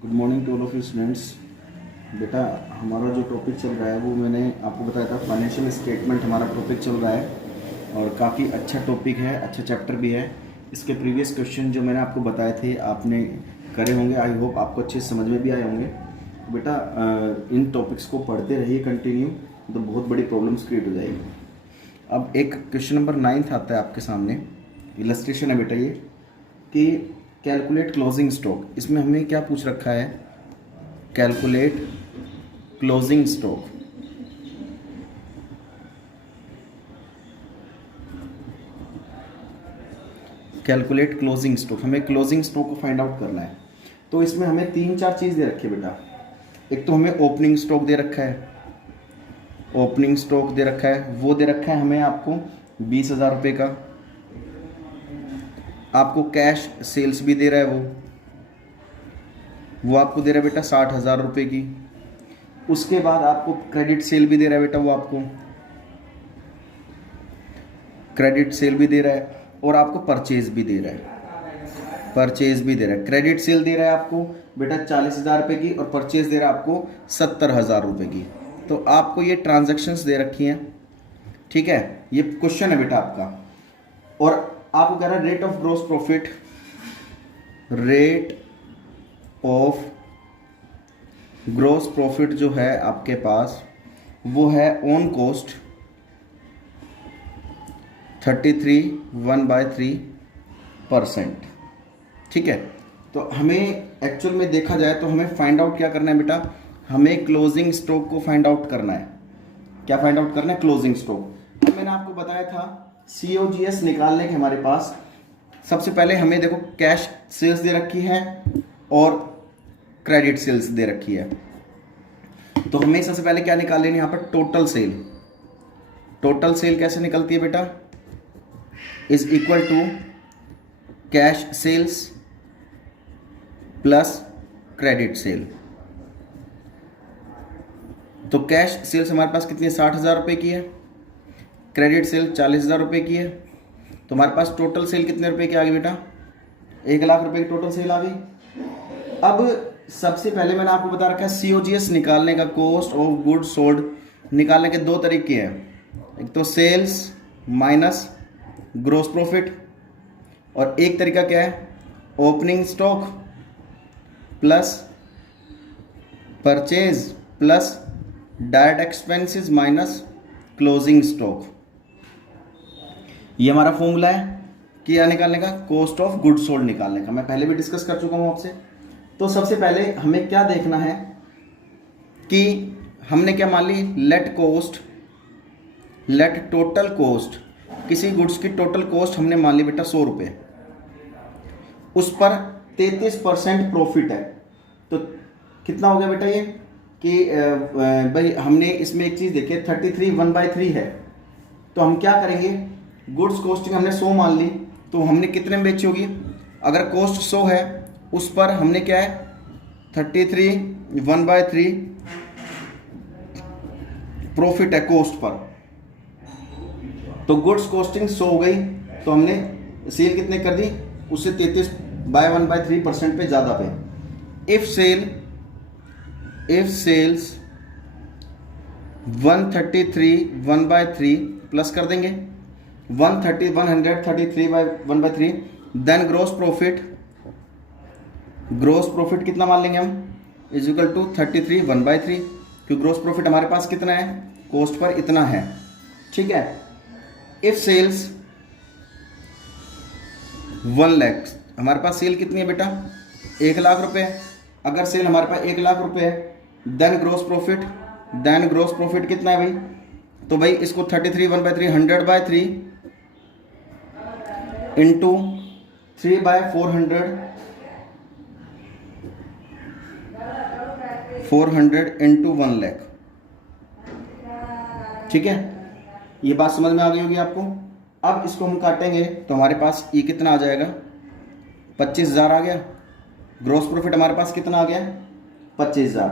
Good morning to all of you students. बेटा, हमारा जो टॉपिक चल रहा है वो मैंने आपको बताया था, फाइनेंशियल स्टेटमेंट हमारा टॉपिक चल रहा है और काफ़ी अच्छा टॉपिक है, अच्छा चैप्टर भी है। इसके प्रीवियस क्वेश्चन जो मैंने आपको बताए थे आपने करे होंगे, आई होप आपको अच्छे समझ में भी आए होंगे। बेटा, इन टॉपिक्स को पढ़ते रहिए कंटिन्यू, तो बहुत बड़ी प्रॉब्लम्स क्रिएट हो जाएगी। अब एक क्वेश्चन नंबर 9 आता है आपके सामने, इलस्ट्रेशन है बेटा ये, कि कैलकुलेट क्लोजिंग स्टॉक। इसमें हमें क्या पूछ रखा है? Calculate closing stock. Calculate closing stock, हमें क्लोजिंग स्टॉक को फाइंड आउट करना है। तो इसमें हमें 3-4 चीज़ दे रखी है बेटा। एक तो हमें ओपनिंग स्टॉक दे रखा है, ओपनिंग स्टॉक दे रखा है, वो दे रखा है हमें आपको 20,000 रुपये का। आपको कैश सेल्स भी दे रहा है, वो आपको दे रहा है बेटा 60,000 रुपये की। उसके बाद आपको क्रेडिट सेल भी दे रहा है बेटा, वो आपको क्रेडिट सेल भी दे रहा है और आपको परचेज भी दे रहा है, परचेज भी दे रहा है। क्रेडिट सेल दे रहा है आपको बेटा 40,000 रुपये की और परचेज दे रहा है आपको 70,000 रुपये की। तो आपको ये ट्रांजैक्शंस दे रखी हैं, ठीक है। ये क्वेश्चन है बेटा आपका, और आपको कह रहा है rate of gross profit, rate of gross profit जो है आपके पास वो है ऑन कॉस्ट 33.1/3%, ठीक है। तो हमें एक्चुअल में देखा जाए तो हमें फाइंड आउट क्या करना है बेटा? हमें क्लोजिंग स्टॉक को फाइंड आउट करना है। क्या फाइंड आउट करना है? Closing stock. तो मैंने आपको बताया था COGS निकालने के हमारे पास सबसे पहले हमें देखो कैश सेल्स दे रखी है और क्रेडिट सेल्स दे रखी है। तो हमें सबसे पहले क्या निकाल लेनी है यहाँ पर? Total sale. टोटल सेल कैसे निकलती है बेटा? Is equal to cash sales plus credit sale. तो कैश सेल्स हमारे पास कितनी है? 60,000 रुपये की है। क्रेडिट सेल 40,000 रुपये की है। तो हमारे पास टोटल सेल कितने रुपए की आ गई बेटा? 1,00,000 रुपये की टोटल सेल आ गई। अब सबसे पहले मैंने आपको बता रखा है COGS निकालने का, कॉस्ट ऑफ गुड सोल्ड निकालने के 2 तरीके हैं। एक तो सेल्स माइनस ग्रोस प्रॉफिट, और एक तरीका क्या है? Opening stock plus purchase plus direct expenses minus closing stock. ये हमारा फॉर्मूला है कि क्या निकालने का? कॉस्ट ऑफ गुड सोल्ड निकालने का। मैं पहले भी डिस्कस कर चुका हूं आपसे। तो सबसे पहले हमें क्या देखना है कि हमने क्या मान ली? लेट टोटल कॉस्ट, किसी गुड्स की टोटल कॉस्ट हमने मान ली बेटा 100 रुपये, उस पर 33% प्रॉफिट है। तो कितना हो गया बेटा ये? कि भाई हमने इसमें एक चीज़ देखी, 33/1/3 है। तो हम क्या करेंगे? गुड्स कॉस्टिंग हमने 100 मान ली, तो हमने कितने में बेची होगी? अगर कॉस्ट 100 है, उस पर हमने क्या है? 33/1/3 प्रॉफिट है कॉस्ट पर। तो गुड्स कॉस्टिंग 100 हो गई, तो हमने सेल कितने कर दी? उससे 33/1/3% पे ज़्यादा पे। इफ सेल्स 133/1/3 प्लस कर देंगे 133/1/3, देन ग्रोस प्रॉफिट कितना मान लेंगे हम? इज इक्वल टू 33/1/3, क्योंकि ग्रोस प्रॉफिट हमारे पास कितना है? कॉस्ट पर इतना है, ठीक है। इफ सेल्स 1 लाख, हमारे पास सेल कितनी है बेटा? 1,00,000 रुपये। अगर सेल हमारे पास 1,00,000 रुपये है, देन ग्रोस प्रॉफिट कितना है भाई? तो भाई इसको 33/1/3 100/3 इंटू 3/400 इंटू 1 लाख, ठीक है। ये बात समझ में आ गई होगी आपको। अब इसको हम काटेंगे तो हमारे पास ये कितना आ जाएगा? 25,000 आ गया। ग्रोस प्रॉफिट हमारे पास कितना आ गया? 25,000।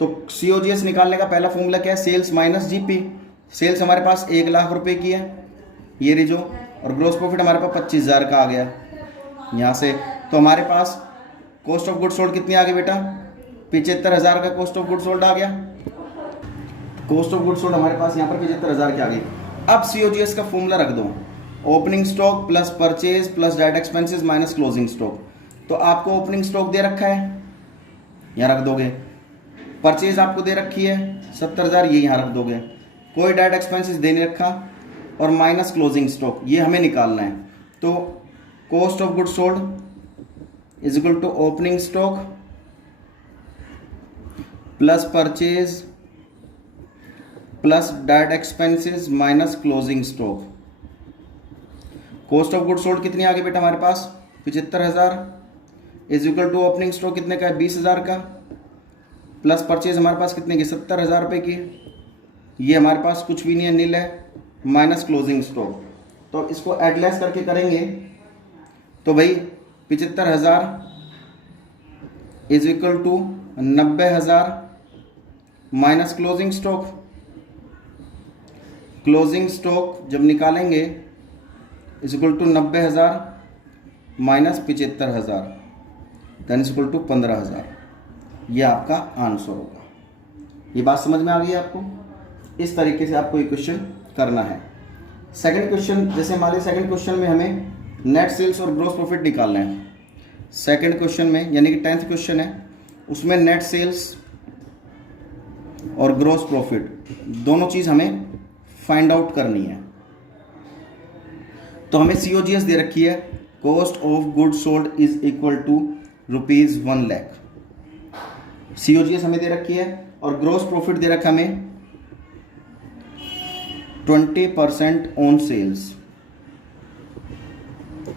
तो COGS निकालने का पहला फॉर्मूला क्या है? Sales minus GP। सेल्स हमारे पास 1,00,000 रुपये की है, ये रिजो, और ग्रोस प्रॉफिट हमारे पास 25,000 का आ गया यहाँ से। तो हमारे पास कॉस्ट ऑफ गुड सोल्ड कितनी आ गई बेटा? 75,000 का कॉस्ट ऑफ गुड सोल्ड आ गया। कॉस्ट ऑफ गुड सोल्ड हमारे पास यहाँ पर 75,000 की आ गई। अब COGS का फॉर्मूला रख दो, opening stock plus purchase plus direct expenses minus closing stock. तो आपको ओपनिंग स्टॉक दे रखा है, यहाँ रख दोगे। परचेज आपको दे रखी है 70,000, ये यहाँ रख दोगे। कोई डायरेक्ट एक्सपेंसेस दे नहीं रखा, और माइनस क्लोजिंग स्टॉक, ये हमें निकालना है। तो cost of good sold is equal to opening stock plus purchase plus direct expenses minus closing stock. Cost of good sold कितनी आ गई बेटा हमारे पास? 75,000 is equal to opening stock कितने का है? 20,000 का, प्लस परचेज हमारे पास कितने की? 70,000 रुपये की। ये हमारे पास कुछ भी नहीं है, नील है, माइनस क्लोजिंग स्टॉक। तो इसको एडलेस करके करेंगे तो भाई 75,000 is equal to 90,000 minus closing stock. Closing stock जब निकालेंगे is equal to 90,000 minus 75,000 then is equal to 15,000। ये आपका आंसर होगा। ये बात समझ में आ गई आपको? इस तरीके से आपको ये क्वेश्चन करना है। सेकंड क्वेश्चन, जैसे मान लीजिए सेकंड क्वेश्चन में हमें नेट सेल्स और ग्रॉस प्रॉफिट निकालना है। सेकंड क्वेश्चन में यानी कि 10th क्वेश्चन है, उसमें नेट सेल्स और ग्रॉस प्रॉफिट दोनों चीज़ हमें फाइंड आउट करनी है। तो हमें COGS दे रखी है, cost of good sold is equal to ₹1 lakh. COGS हमें दे रखी है, और ग्रॉस प्रॉफिट दे रखा हमें 20% ऑन सेल्स,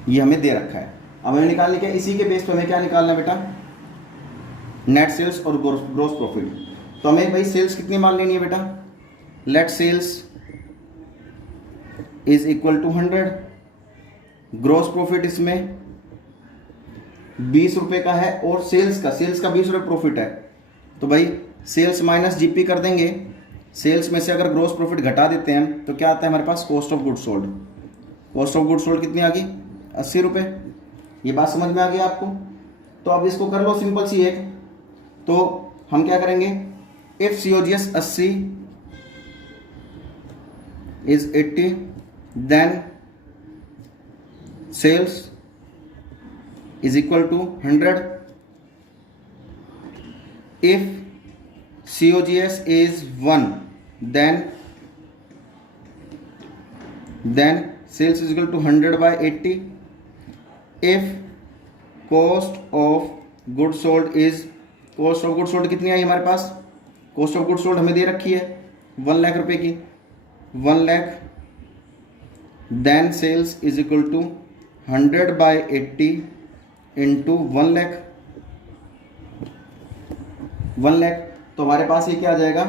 ये हमें दे रखा है। अब हमें निकालने क्या, इसी के बेस पे हमें क्या निकालना है बेटा? नेट सेल्स और ग्रॉस प्रॉफिट। तो हमें भाई सेल्स कितनी मान लेनी है बेटा? Let sales is equal to 100, gross profit इसमें 20 रुपये का है, और सेल्स का 20 रुपये प्रॉफिट है। तो भाई सेल्स माइनस GP कर देंगे। सेल्स में से अगर ग्रॉस प्रॉफिट घटा देते हैं तो क्या आता है हमारे पास? Cost of good sold. Cost of good sold कितनी आ गई? 80 रुपये। ये बात समझ में आ गई आपको? तो अब इसको कर लो सिंपल सी एक। तो हम क्या करेंगे, if COGS 80 is 80 then sales is equal to 100। If COGS is 1 then sales is equal to 100 by 80. If cost of goods sold is, cost of goods sold कितनी आई हमारे पास? cost of goods sold हमें दे रखी है 1 लाख रुपए की, 1 lakh, then sales is equal to 100 by 80 into 1 lakh, 1 lakh. तो हमारे पास ये क्या आ जाएगा?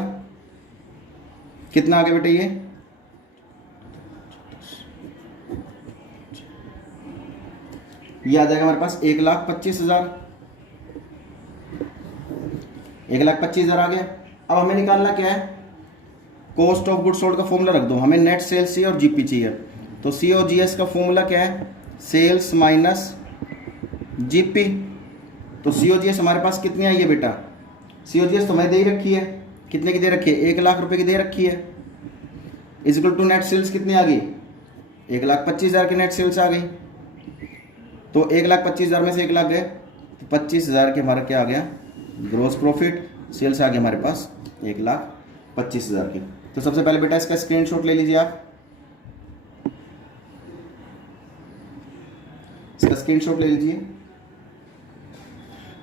कितना आ गया बेटे? ये आ जाएगा हमारे पास 1,25,000। 1,25,000 आ गया। अब हमें निकालना क्या है? कॉस्ट ऑफ गुड सोल्ड का फॉर्मूला रख दो। हमें नेट सेल्स चाहिए और GP चाहिए। तो COGS का फॉर्मूला क्या है? Sales minus GP। तो COGS हमारे पास कितनी आई है बेटा? COGS तो हमें दे रखी है, कितने की दे रखी है? 1 लाख रुपए की दे रखी है। Is equal to net sales कितनी आ गई? 1,25,000 की नेट सेल्स आ गई। तो 1,25,000 में से 1 लाख गए, तो 25,000 के हमारा क्या आ गया? Gross profit. सेल्स आ गई हमारे पास 1,25,000 की। तो सबसे पहले बेटा इसका स्क्रीनशॉट ले लीजिए आप, इसका स्क्रीनशॉट ले लीजिए।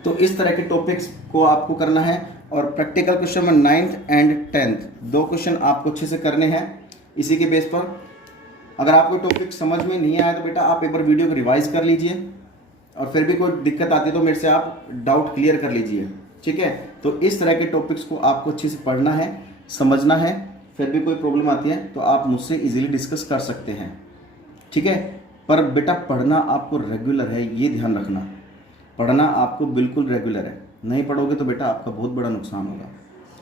तो इस तरह के टॉपिक्स को आपको करना है, और प्रैक्टिकल क्वेश्चन में 9th एंड 10th 2 क्वेश्चन आपको अच्छे से करने हैं। इसी के बेस पर अगर आपको टॉपिक समझ में नहीं आया तो बेटा आप एक बार वीडियो को रिवाइज कर लीजिए, और फिर भी कोई दिक्कत आती है तो मेरे से आप डाउट क्लियर कर लीजिए, ठीक है। तो इस तरह के टॉपिक्स को आपको अच्छे से पढ़ना है, समझना है। फिर भी कोई प्रॉब्लम आती है तो आप मुझसे इजीली डिस्कस कर सकते हैं, ठीक है। पर बेटा पढ़ना आपको रेगुलर है, ये ध्यान रखना। पढ़ना आपको बिल्कुल रेगुलर है, नहीं पढ़ोगे तो बेटा आपका बहुत बड़ा नुकसान होगा,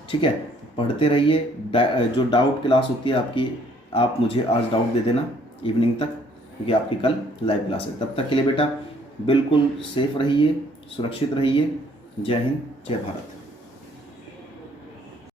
ठीक है। पढ़ते रहिए। जो डाउट क्लास होती है आपकी, आप मुझे आज डाउट दे देना इवनिंग तक, क्योंकि आपकी कल लाइव क्लास है। तब तक के लिए बेटा बिल्कुल सेफ रहिए, सुरक्षित रहिए। जय हिंद, जय भारत।